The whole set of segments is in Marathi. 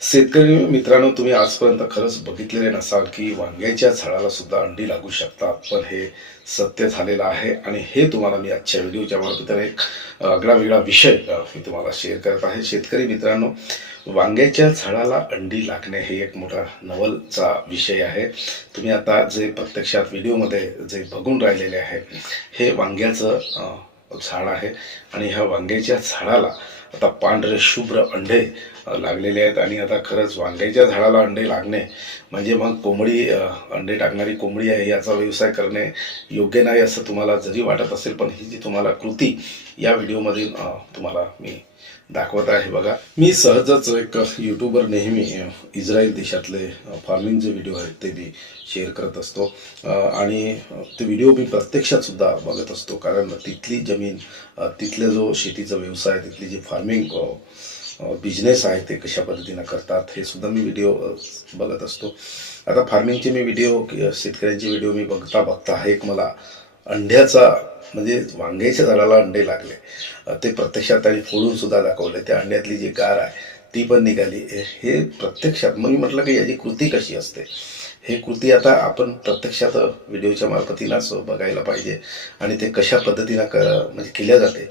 शेतकरी मित्रांनो तुम्ही आजपर्यंत खरंच बघितलेले नसाल की वांग्याच्या झाडाला सुद्धा अंडी लागू शकतात. पण हे सत्य झालेलं आहे आणि हे तुम्हाला मी आजच्या व्हिडिओच्या मार्फतीने एक आगळा वेगळा विषय मी तुम्हाला शेअर करत आहे. शेतकरी मित्रांनो वांग्याच्या झाडाला अंडी लागणे हे एक मोठा नवलचा विषय आहे. तुम्ही आता जे प्रत्यक्षात व्हिडिओमध्ये जे बघून राहिलेले आहे हे वांग्याचं झाड आहे. आणि ह्या वांग्याच्या झाडाला आता पांढरे शुभ्र अंडे लागलेले आहेत. आणि आता खरंच वांग्याच्या झाडाला अंडे लागणे म्हणजे मग कोंबडी अंडे टाकणारी कोंबडी आहे याचा व्यवसाय करणे योग्य नाही असं तुम्हाला जरी वाटत असेल पण ही जी तुम्हाला कृती या व्हिडिओमधील तुम्हाला मी दाखवत आहे बघा. मी सहजच एक यूट्यूबर नेहमी इस्रायल देशातले फार्मिंगचे व्हिडिओ आहेत ते मी शेअर करत असतो. आणि ते व्हिडिओ मी प्रत्यक्षात सुद्धा बघत असतो. कारण तिथली जमीन जमीन तिथले जो शेतीचा व्यवसाय तिथली जी फार्मिंग बिझनेस आहे ते कशा पद्धतीनं करतात हे सुद्धा मी व्हिडिओ बघत असतो. आता फार्मिंगचे मी व्हिडिओ शेतकऱ्यांचे व्हिडिओ मी बघता बघता एक मला अंड्याचा म्हणजे वांग्याच्या झाडाला अंडे लागले. ते प्रत्यक्षात त्यांनी फोडून सुद्धा दाखवले. त्या अंड्यातली जी गार आहे ती पण निघाली. हे प्रत्यक्षात मग मी म्हटलं की याची कृती कशी असते? हे कृती आता आपण प्रत्यक्षात व्हिडिओच्या मार्फतीनंच बघायला पाहिजे. आणि ते कशा पद्धतीनं क म्हणजे केल्या जाते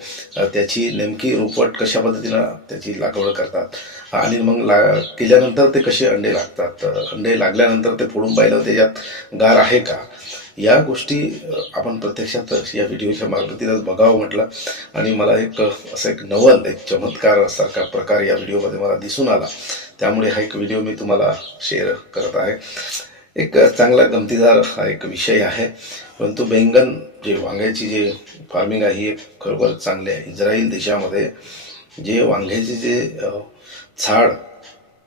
त्याची नेमकी रोपवट कशा पद्धतीनं त्याची लागवड करतात आणि मग ला केल्यानंतर ते कसे अंडे लागतात अंडे लागल्यानंतर ते फोडून पाहिलं त्याच्यात गार आहे का? या गोष्टी आपण प्रत्यक्षात या व्हिडिओच्या मार्फतीनंच बघावं म्हटलं. आणि मला एक असं एक नवल एक चमत्कार सारखा प्रकार या व्हिडिओमध्ये मला दिसून आला. त्यामुळे हा एक व्हिडिओ मी तुम्हाला शेअर करत आहे. एक चांगला गमतीदार हा एक विषय आहे. परंतु बैंगन जे वांग्याची जे फार्मिंग आहे ही खरोखर चांगली आहे. इस्रायल देशामध्ये जे वांग्याचे जे झाड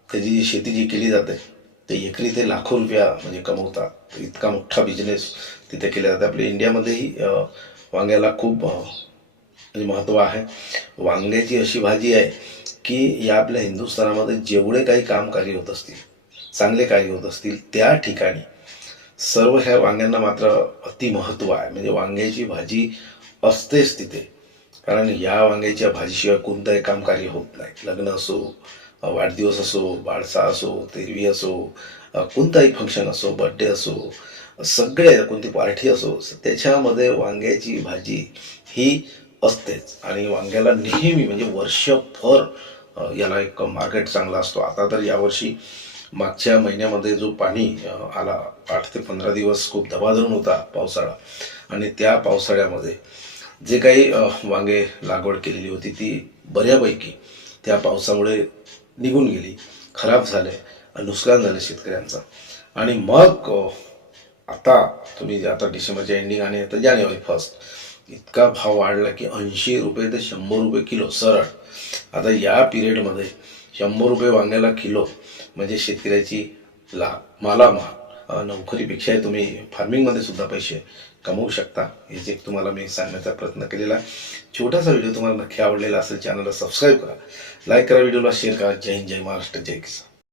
त्याची जी शेती जी केली जाते ते एकरी ते लाखो रुपया म्हणजे कमवतात. इतका मोठा बिझनेस तिथे केला जाते. आपल्या इंडियामध्येही वांग्याला खूप म्हणजे महत्त्व आहे. वांग्याची अशी भाजी आहे की या आपल्या हिंदुस्थानामध्ये जेवढे काही कामकाजी होत असतील चांगले कार्य होत असतील त्या ठिकाणी सर्व ह्या वांग्यांना मात्र अति महत्त्व आहे. म्हणजे वांग्याची भाजी असतेच तिथे. कारण या वांग्याच्या भाजीशिवाय कोणतंही काम कार्य होत नाही. लग्न असो वाढदिवस असो बाळसा असो तेरवी असो कोणताही फंक्शन असो बड्डे असो सगळे कोणती पार्टी असो त्याच्यामध्ये वांग्याची भाजी ही असतेच. आणि वांग्याला नेहमी म्हणजे वर्षभर याला एक मार्केट चांगला असतो. आता तर यावर्षी मागच्या महिन्यामध्ये जो पाणी आला आठ ते पंधरा दिवस खूप दबा धरून होता पावसाळा. आणि त्या पावसाळ्यामध्ये जे काही वांगे लागवड केलेली होती ती बऱ्यापैकी त्या पावसामुळे निघून गेली खराब झाले नुकसान झालं शेतकऱ्यांचं. आणि मग आता तुम्ही जे आता डिसेंबरच्या एंडिंग आणि आता जानेवारी फर्स्ट इतका भाव वाढला की ऐंशी रुपये ते शंभर रुपये किलो सरळ. आता या पिरियडमध्ये शंभर रुपये वांग्याला किलो म्हणजे शेतकऱ्याची ला मालामाल नोकरीपेक्षाही नोकरीपेक्षा तुम्ही फार्मिंगमध्ये सुद्धा पैसे कमवू शकता हे जे तुम्हाला मी सांगण्याचा प्रयत्न केलेला छोटासा व्हिडिओ तुम्हाला नक्की आवडलेला असेल चॅनलला सबस्क्राईब करा. लाईक करा व्हिडिओला शेअर करा. जय हिंद जय महाराष्ट्र जय किसान.